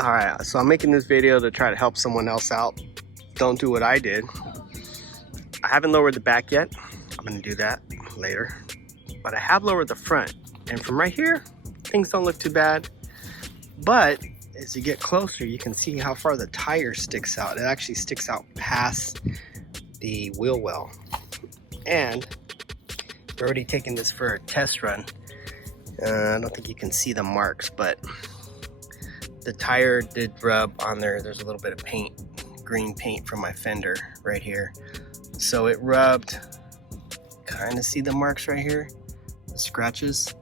Alright, so I'm making this video to try to help someone else out. Don't do what I did. I haven't lowered the back yet. I'm gonna do that later. But I have lowered the front. And from right here, things don't look too bad. But as you get closer, you can see how far the tire sticks out. It actually sticks out past the wheel well. And we're already taking this for a test run. I don't think you can see the marks, but the tire did rub on there. There's a little bit of paint, green paint from my fender right here. So it rubbed, kind of see the marks right here, the scratches.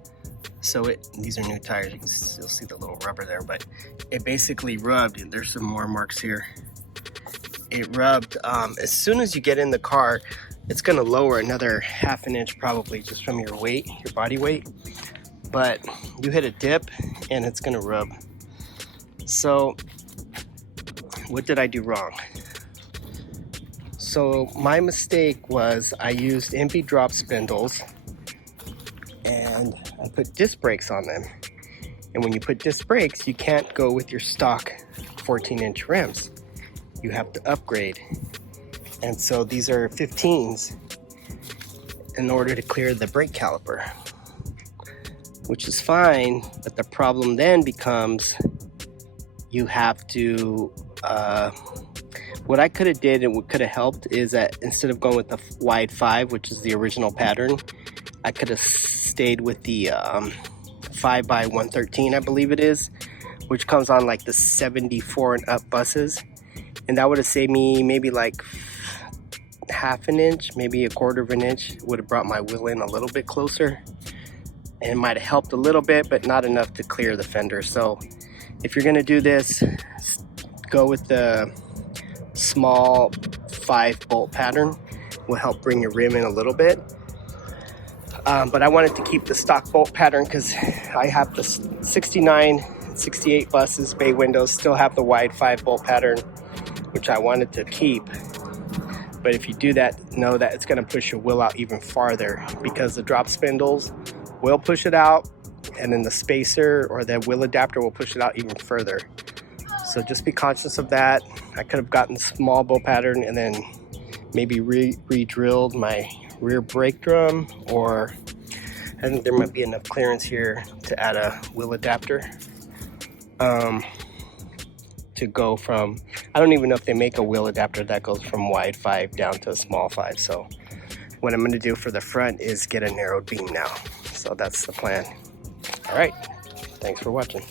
So these are new tires, you can still see the little rubber there, but it basically rubbed. There's some more marks here. It rubbed, as soon as you get in the car, it's gonna lower another ½ inch probably just from your weight, your body weight. But you hit a dip and it's gonna rub. So what did I do wrong? So my mistake was I used empty drop spindles and I put disc brakes on them. And when you put disc brakes, you can't go with your stock 14-inch rims. You have to upgrade. And so these are 15s in order to clear the brake caliper, which is fine, but the problem then becomes you have to, what I could have did and what could have helped is that instead of going with the wide 5, which is the original pattern, I could have stayed with the 5x113, I believe it is, which comes on like the 74 and up buses. And that would have saved me maybe like ½ an inch, maybe ¼ inch. It would have brought my wheel in a little bit closer. And it might have helped a little bit, but not enough to clear the fender. So if you're gonna do this, go with the small 5-bolt pattern. Will help bring your rim in a little bit. But I wanted to keep the stock bolt pattern because I have the 69, 68 buses, bay windows, still have the wide 5-bolt pattern, which I wanted to keep. But if you do that, know that it's gonna push your wheel out even farther because the drop spindles will push it out, and then the spacer or the wheel adapter will push it out even further. So just be conscious of that. I could have gotten small bolt pattern and then maybe re-drilled my rear brake drum, or I think there might be enough clearance here to add a wheel adapter to go from, I don't even know if they make a wheel adapter that goes from wide 5 down to a small 5. So what I'm going to do for the front is get a narrowed beam now. So that's the plan. All right, thanks for watching.